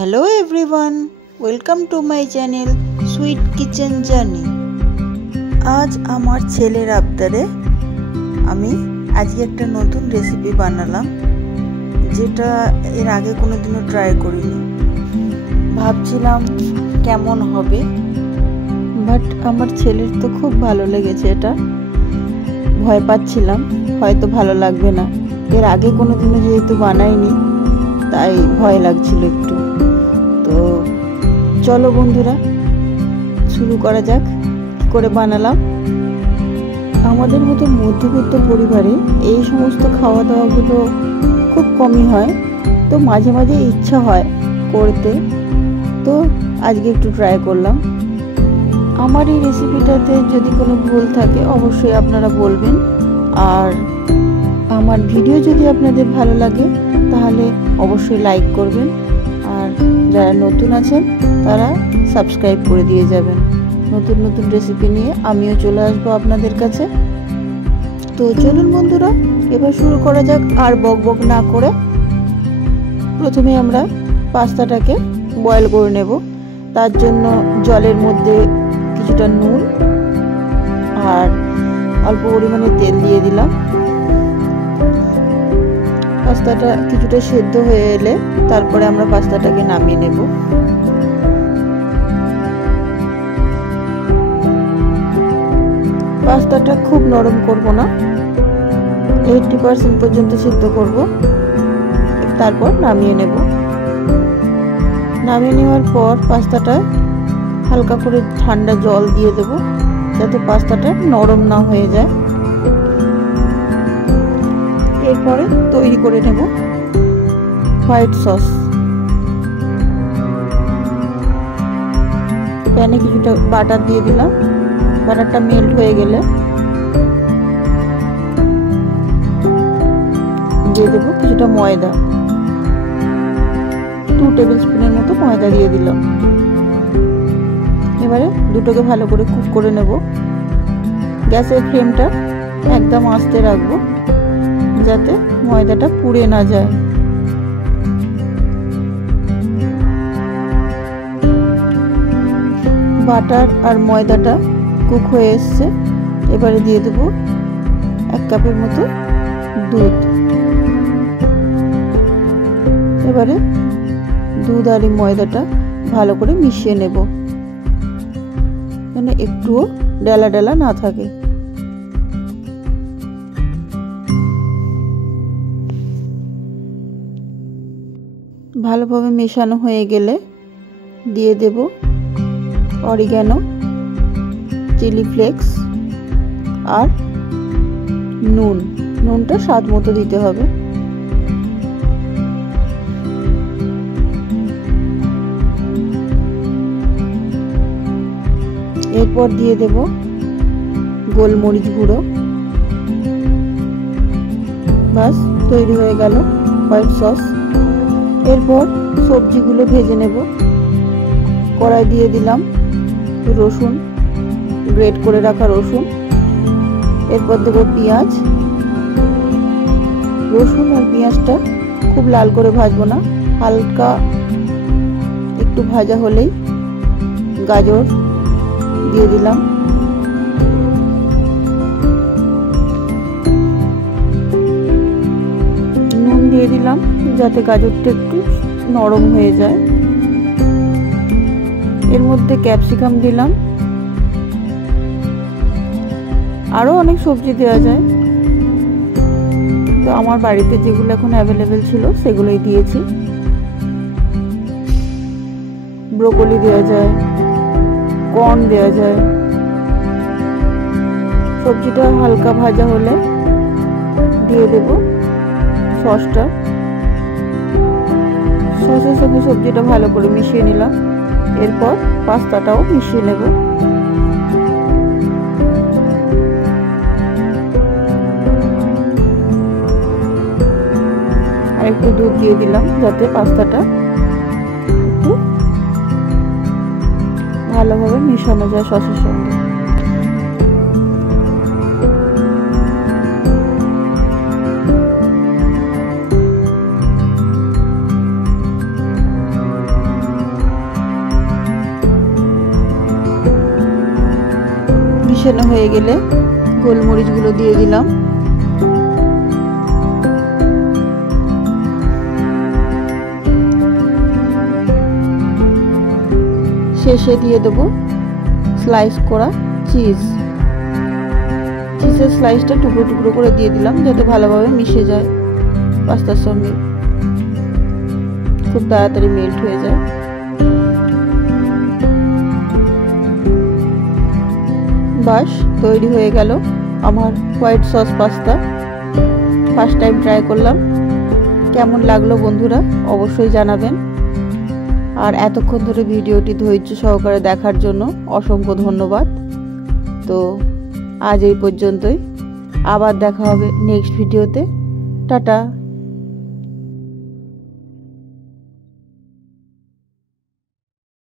Hello everyone, welcome to my channel sweet kitchen journey. आज आमार छेलेर आबदारे आमी आजके एकटा नतून रेसिपि बानालाम जेटा एर आगे कोनोदिनও ट्राई करिনি। भाबछिलाम केमन होबे, बाट आमार छेलेर तो खूब भालो लेगेছে। এটা ভয় পাচ্ছিলাম হয়তো ভালো লাগবে না, এর আগে কোনোদিনও যেহেতু বানাইনি তাই ভয় লাগছিল একটু। তো চলো বন্ধুরা শুরু করা যাক কি করে বানালাম। আমাদের মতো মধ্যবিত্ত পরিবারে এই সমস্ত খাওয়া দাওয়াগুলো খুব কমই হয়, তো মাঝে মাঝে ইচ্ছা হয় করতে, তো আজকে একটু ট্রাই করলাম। আমার এই রেসিপিটাতে যদি কোনো ভুল থাকে অবশ্যই আপনারা বলবেন, আর আমার ভিডিও যদি আপনাদের ভালো লাগে তাহলে অবশ্যই লাইক করবেন, আর যারা নতুন আছেন তারা সাবস্ক্রাইব করে দিয়ে যাবেন। নতুন নতুন রেসিপি নিয়ে আমিও চলে আসবো আপনাদের কাছে। তো চলুন বন্ধুরা এবার শুরু করা যাক, আর বক বক না করে। প্রথমে আমরা পাস্তাটাকে বয়েল করে নেব। তার জন্য জলের মধ্যে কিছুটা নুন আর অল্প পরিমাণে তেল দিয়ে দিলাম। পাস্তাটা কিছুটা সেদ্ধ হয়ে এলে তারপরে আমরা পাস্তাটাকে নামিয়ে নেব। পাস্তাটা খুব নরম করব না, 80% পর্যন্ত সিদ্ধ করব, তারপর নামিয়ে নেব। নামিয়ে নেওয়ার পর পাস্তাটা হালকা করে ঠান্ডা জল দিয়ে দেব যাতে পাস্তাটা নরম না হয়ে যায়। এরপরে তৈরি করে নেব হোয়াইট সস। প্যানে কিছুটা বাটার দিয়ে দিলাম। বাটারটা মেল্ট হয়ে গেলে দিয়ে দেব কিছুটা ময়দা, 2 টেবিল স্পুনের মতো ময়দা দিয়ে দিলাম। এবারে দুটোকে ভালো করে কুক করে নেব। গ্যাসের ফ্লেমটা একদম আস্তে রাখবো যাতে ময়দাটা পুড়ে না যায়। বাটার আর ময়দাটা কুক হয়ে এসছে। এবারে দিয়ে দেব 1 কাপের মতো দুধ। এবারে দুধ আর এই ময়দাটা ভালো করে মিশিয়ে নেব, মানে একটুও ডালা ডালা না থাকে। ভালোভাবে মেশানো হয়ে গেলে দিয়ে দেব অরিগ্যানো, চিলি ফ্লেক্স আর নুন। নুনটা স্বাদ মতো দিতে হবে। এরপর দিয়ে দেব গোলমরিচ গুঁড়ো। বাস তৈরি হয়ে গেল হোয়াইট সস। এরপর সবজিগুলো ভেজে নেব। কড়াই দিয়ে দিলাম রসুন, গ্রেট করে রাখা রসুন। এরপর দেব পেঁয়াজ। রসুন আর পেঁয়াজটা খুব লাল করে ভাজবো না, হালকা একটু ভাজা হলেই গাজর দিয়ে দিলাম। নুন দিয়ে দিলাম যাতে গাজরটা একটু নরম হয়ে যায়। এর মধ্যে ক্যাপসিকাম দিলাম। আরো অনেক সবজি দেওয়া যায়, তো আমার বাড়িতে যেগুলো এখন অ্যাভেলেবেল ছিল সেগুলোই দিয়েছি। ব্রোকলি দেওয়া যায়, কর্ন দেওয়া যায়। সবজিটা হালকা ভাজা হলে দিয়ে দেব সসটা। সসের সঙ্গে সবজিটা ভালো করে মিশিয়ে নিলাম। এরপর পাস্তাটাও মিশিয়ে নেব। আর একটু দুধ দিয়ে দিলাম যাতে পাস্তাটা একটু ভালোভাবে মিশানো যায় সসের সঙ্গে। মেশানো হয়ে গেলে গোলমরিচগুলো দিয়ে দিলাম। শেষে দিয়ে দেবো স্লাইস করা চিজের স্লাইসটা টুকরো টুকরো করে দিয়ে দিলাম যাতে ভালোভাবে মিশে যায় পাস্তার সঙ্গে, খুব তাড়াতাড়ি মেল্ট হয়ে যায়। বাস তৈরি হয়ে গেল আমার white sauce pasta. First time try করলাম, কেমন লাগলো বন্ধুরা অবশ্যই জানাবেন। আর এতক্ষণ ধরে ভিডিওটি ধৈর্য সহকারে দেখার জন্য অসংখ্য ধন্যবাদ। তো আজ এই পর্যন্তই, আবার দেখা হবে নেক্সট ভিডিওতে। টাটা।